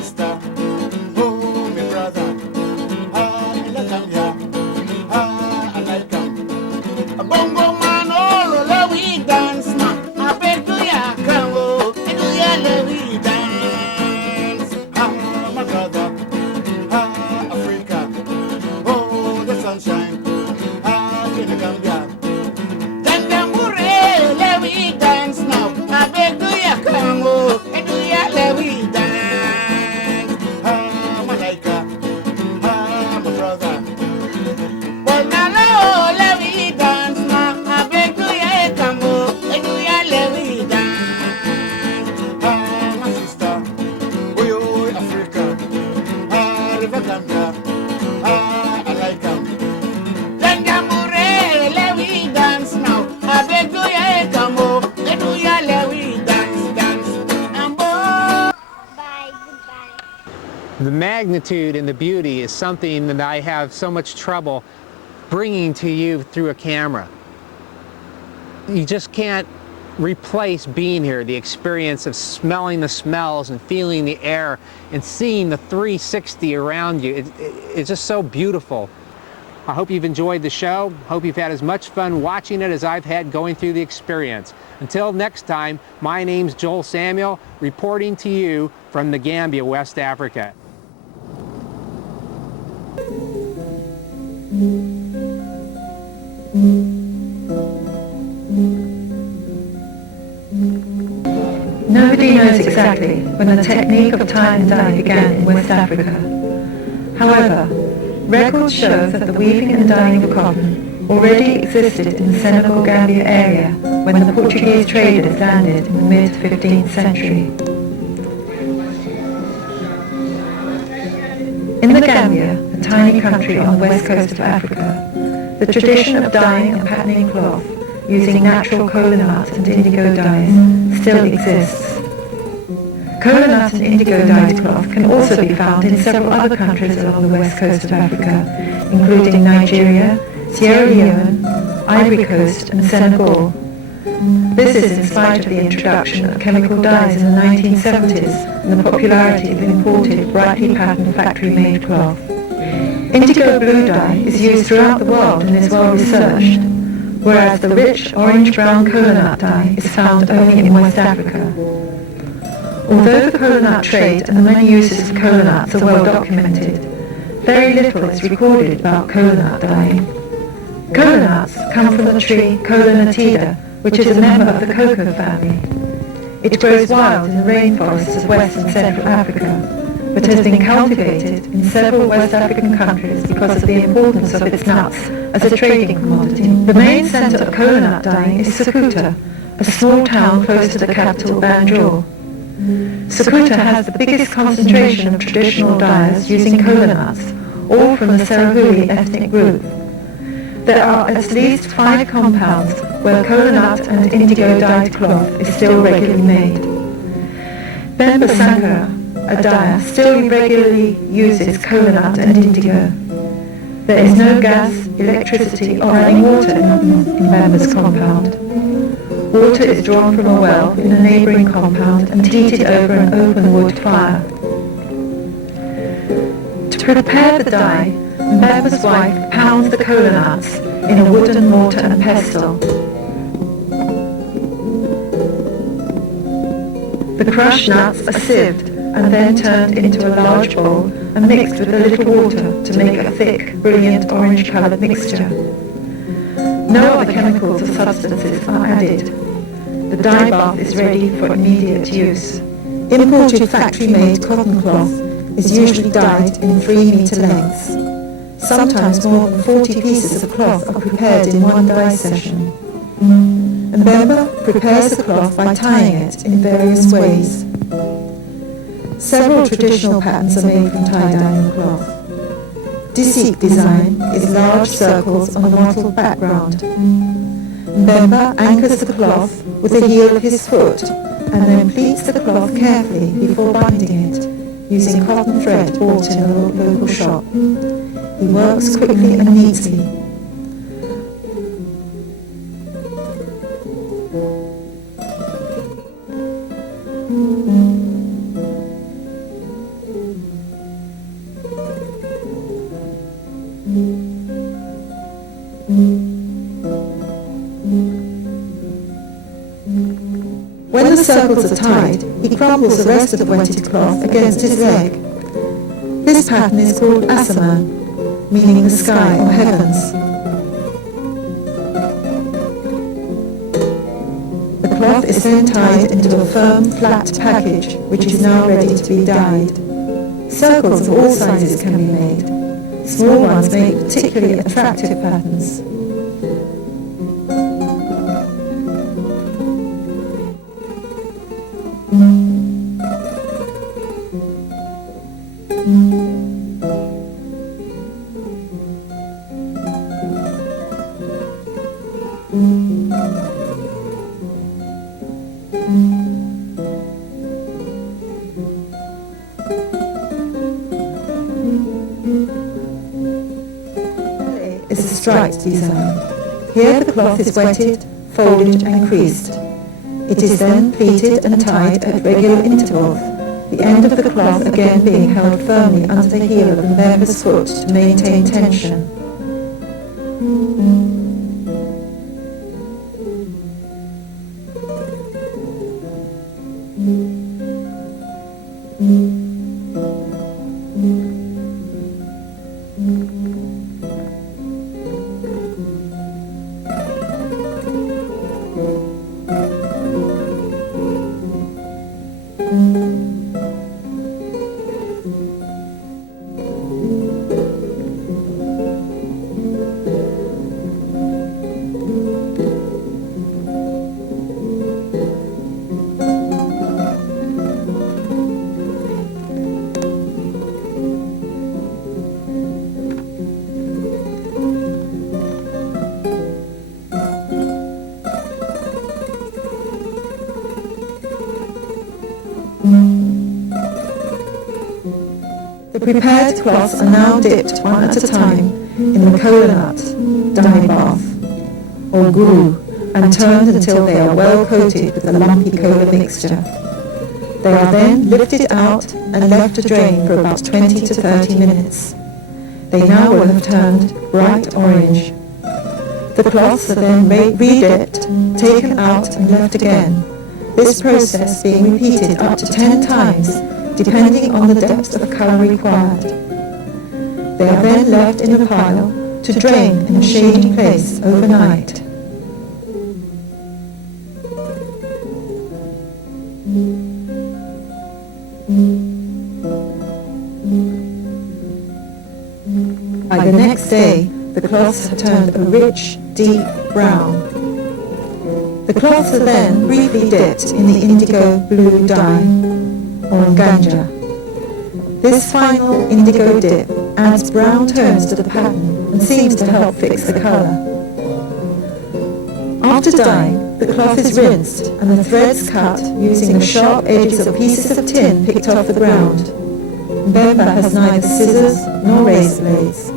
sister, oh, my brother, in the Gambia, I like a bongo man, all the we dance now. I beg to ya, come, oh, do ya let we dance? My brother, Africa, oh, the sunshine, in the Gambia. Let we dance now. I beg do ya come, oh, do ya let we dance? Malaika, my brother. Well, now, let we dance now. I beg do ya come, oh, do ya let we dance? My sister, oh, Africa, River Gambia, I like them. Let we dance now. I beg do ya come, oh, do ya let we dance, dance, and boy. Bye, goodbye. The magnitude and the beauty is something that I have so much trouble bringing to you through a camera. You just can't replace being here, the experience of smelling the smells and feeling the air and seeing the 360 around you. It's just so beautiful. I hope you've enjoyed the show. Hope you've had as much fun watching it as I've had going through the experience. Until next time, my name's Joel Samuel, reporting to you from the Gambia, West Africa. Nobody knows exactly when the technique of tie and dye began in West Africa. However, records show that the weaving and dyeing of cotton already existed in the Senegal-Gambia area when the Portuguese traders landed in the mid-15th century. In the Gambia, a tiny country on the west coast of Africa, the tradition of dyeing and patterning cloth using natural kola nut and indigo dyes still exists. Kola nut and indigo dyed cloth can also be found in several other countries along the west coast of Africa, including Nigeria, Sierra Leone, Ivory Coast and Senegal. This is in spite of the introduction of chemical dyes in the 1970s and the popularity of imported, brightly patterned factory-made cloth. Indigo blue dye is used throughout the world and is well researched, whereas the rich orange-brown kola nut dye is found only in West Africa. Although the kola nut trade and the many uses of kola nuts are well documented, very little is recorded about kola nut dyeing. Kola nuts come from the tree Kola natida, which is a member of the cocoa family. It grows wild in the rainforests of West and Central Africa, but has been cultivated in several West African countries because of the importance of its nuts as a trading commodity. The main centre of kola nut dyeing is Circa, a small town close to the capital Banjul. Circa has the biggest concentration of traditional dyers using kola nuts, all from the Serahuli ethnic group. There are at least 5 compounds where kola nut and indigo dyed cloth is still regularly made. Bemba Sankara, a dyer, still regularly uses kola nut and indigo. There is no gas, electricity or running water in Bemba's compound. Water is drawn from a well in a neighbouring compound and heated over an open wood fire. To prepare the dye, Bemba's wife pounds the kola nuts in a wooden mortar and pestle. The crushed nuts are sieved and then turned into a large bowl and mixed with a little water to make a thick, brilliant orange-coloured mixture. No other chemicals or substances are added. The dye bath is ready for immediate use. Imported factory-made cotton cloth is usually dyed in 3-metre lengths. Sometimes more than 40 pieces of cloth are prepared in one dye session. Mbemba prepares the cloth by tying it in various ways. Several traditional patterns are made from tie-dyeing cloth. Disik design is large circles on a mottled background. Mbemba anchors the cloth with the heel of his foot and then pleats the cloth carefully before binding it, using cotton thread bought in a local shop. He works quickly and neatly. the circles are tied, he crumbles the rest of the wetted cloth against his leg. This pattern is called asaman, meaning the sky or heavens. The cloth is then tied into a firm, flat package, which is now ready to be dyed. Circles of all sizes can be made. Small ones make particularly attractive patterns. Is a striped design. Here the cloth is wetted, folded and creased. It is then pleated and tied at regular intervals, the end of the cloth again being held firmly under the heel of the member's foot to maintain tension. The prepared cloths are now dipped one at a time in the Kola nut dye bath or guru and turned until they are well coated with the lumpy Kola mixture. They are then lifted out and left to drain for about 20 to 30 minutes. They now will have turned bright orange. The cloths are then re-dipped, taken out and left again, this process being repeated up to 10 times depending on the depth of colour required. They are then left in a pile to drain in a shady place overnight. By the next day, the cloths have turned a rich, deep brown. The cloths are then briefly dipped in the indigo blue dye, or ganja. This final indigo dip adds brown tones to the pattern and seems to help fix the colour. After dyeing, the cloth is rinsed and the threads cut using the sharp edges of pieces of tin picked off the ground. Mbemba has neither scissors nor razor blades.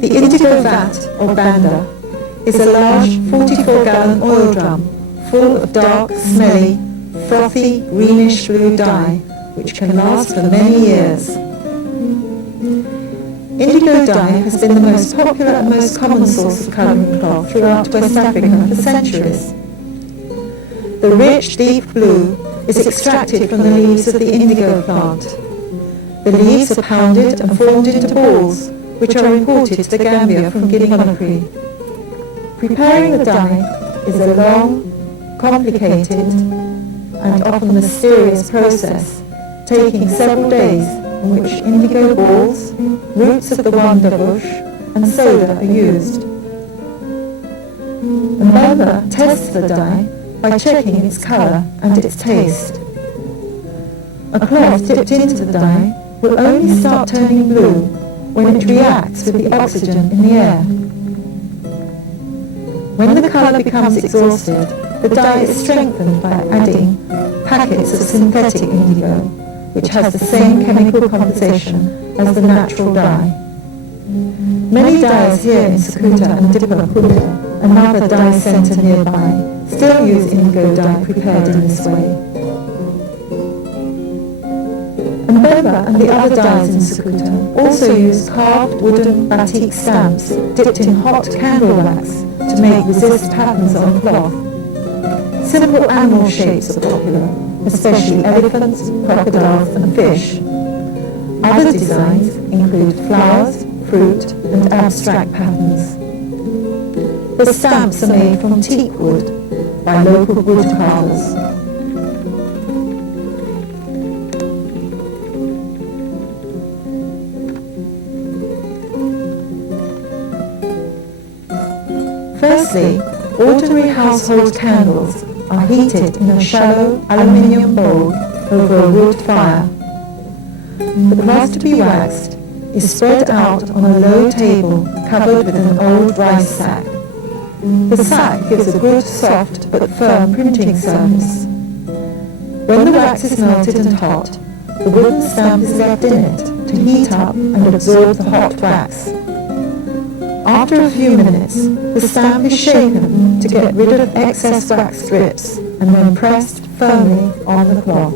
The indigo vat, or banda, is a large 44-gallon oil drum full of dark, smelly, frothy, greenish blue dye, which can last for many years. Indigo dye has been the most popular and most common source of colouring cloth throughout West Africa for centuries. The rich, deep blue is extracted from the leaves of the indigo plant. The leaves are pounded and formed into balls, which are imported to the Gambia from Guinea-Conakry. Preparing the dye is a long, complicated, and often mysterious process, taking several days, in which indigo balls, roots of the wanda bush, and soda are used. The member tests the dye by checking its colour and its taste. A cloth dipped into the dye will only start turning blue when it reacts with the oxygen in the air. When the colour becomes exhausted, the dye is strengthened by adding packets of synthetic indigo, which has the same chemical composition as the natural dye. Many dyers here in Circa and Dipakula, another dye centre nearby, still use indigo dye prepared in this way. Mbemba and the other dyes in Circa also use carved wooden batik stamps dipped in hot candle wax to make resist patterns on cloth. Simple animal shapes are popular, especially elephants, crocodiles and fish. Other designs include flowers, fruit and abstract patterns. The stamps are made from teak wood by local wood carvers. Firstly, ordinary household candles are heated in a shallow aluminium bowl over a wood fire. The cloth to be waxed is spread out on a low table covered with an old rice sack. The sack gives a good, soft but firm printing surface. When the wax is melted and hot, the wooden stamp is left in it to heat up and absorb the hot wax. After a few minutes, the stamp is shaken to get rid of excess wax strips and then pressed firmly on the cloth.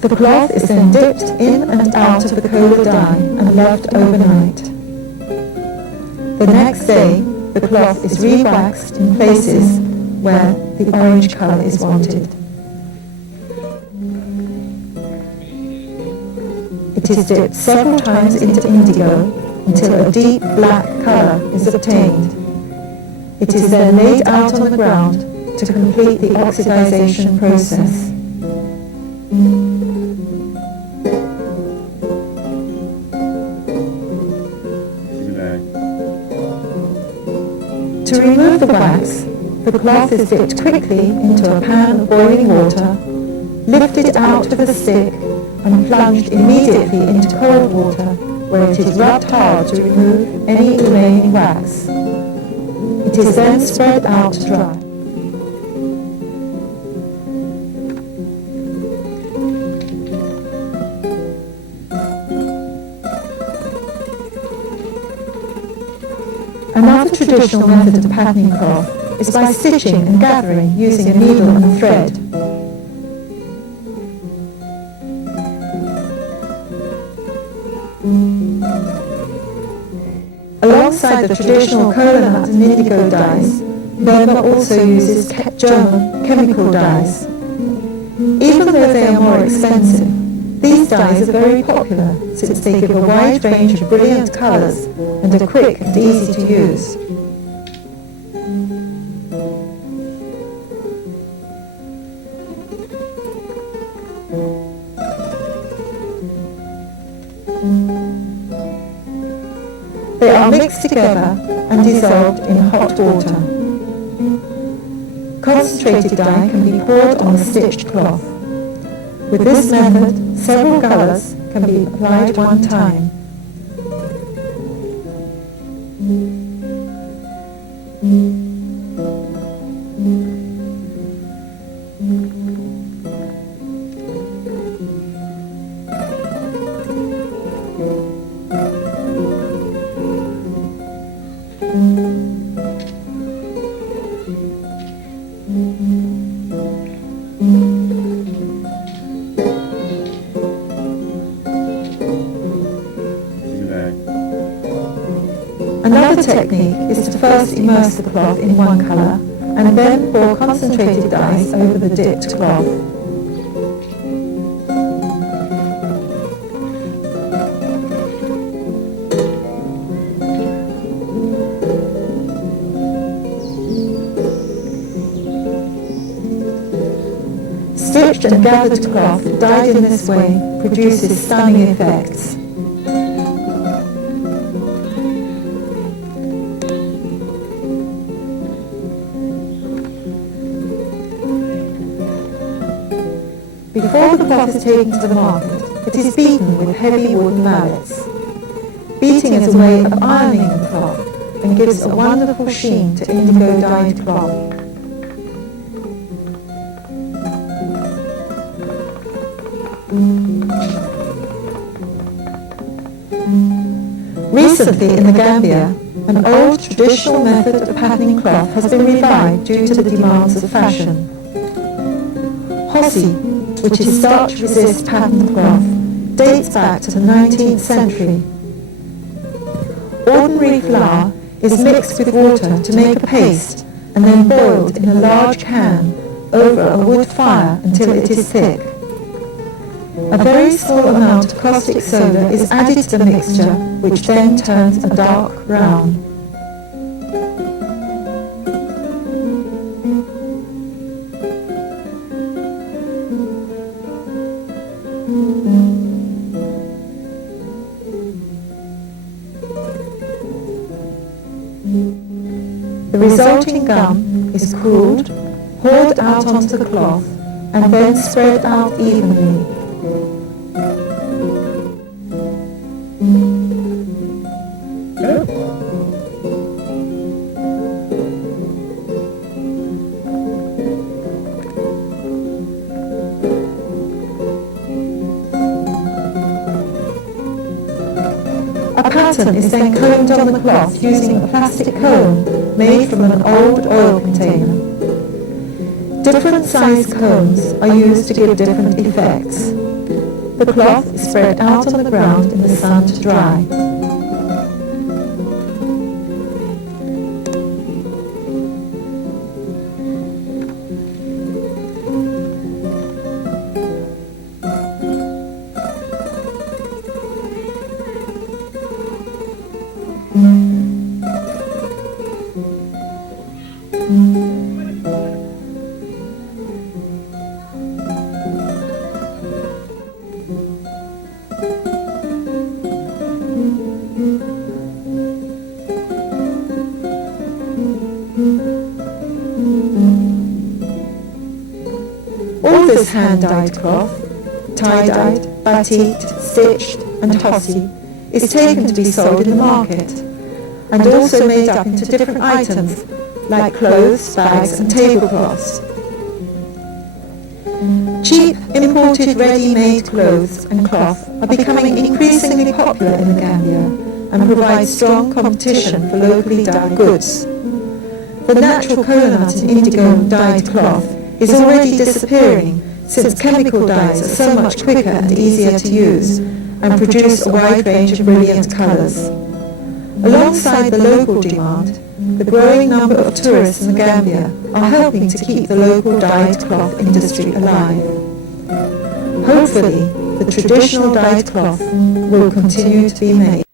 The cloth is then dipped in and out of the Kola dye and left overnight. The next day, the cloth is re-waxed in places where the orange colour is wanted. It is dipped several times into indigo until a deep black colour is obtained. It is then laid out on the ground to complete the oxidization process. To remove the wax, the cloth is dipped quickly into a pan of boiling water, lifted out with a stick and plunged immediately into cold water where it is rubbed hard to remove any remaining wax. It is then spread out to dry. Another traditional method of patterning cloth is by stitching and gathering using a needle and thread. Alongside the traditional Kola nut and indigo dyes, Mbemba also uses German chemical dyes. Even though they are more expensive, these dyes are very popular since they give a wide range of brilliant colours and are quick and easy to use. They are mixed together and dissolved in hot water. Concentrated dye can be poured on the stitched cloth. With this method, several colours can be applied one time. Another technique is to first immerse the cloth in one colour and then pour concentrated dyes over the dipped cloth. Stitched and gathered cloth dyed in this way produces stunning effects. Before the cloth is taken to the market, it is beaten with heavy wooden mallets. Beating is a way of ironing the cloth and gives a wonderful sheen to indigo dyed cloth. Recently in the Gambia, an old traditional method of patterning cloth has been revived due to the demands of fashion. Hossie, which is starch-resist patterned cloth, dates back to the 19th century. Ordinary flour is mixed with water to make a paste and then boiled in a large can over a wood fire until it is thick. A very small amount of caustic soda is added to the mixture, which then turns a dark brown. The resulting gum is cooled, poured out onto the cloth, and then spread out evenly. A pattern is then combed on the cloth using a plastic comb made from an old oil container. Different sized combs are used to give different effects. The cloth is spread out on the ground in the sun to dry. All this hand-dyed cloth, tie-dyed, batiked, stitched and hossie, is taken to be sold in the market, and also made up into different items like clothes, bags and tablecloths. Cheap imported ready-made clothes and cloth are becoming increasingly popular in the Gambia and provide strong competition for locally dyed goods. The natural Kola nut and indigo dyed cloth is already disappearing since chemical dyes are so much quicker and easier to use and produce a wide range of brilliant colours. Alongside the local demand, the growing number of tourists in the Gambia are helping to keep the local dyed cloth industry alive. Hopefully, the traditional dyed cloth will continue to be made.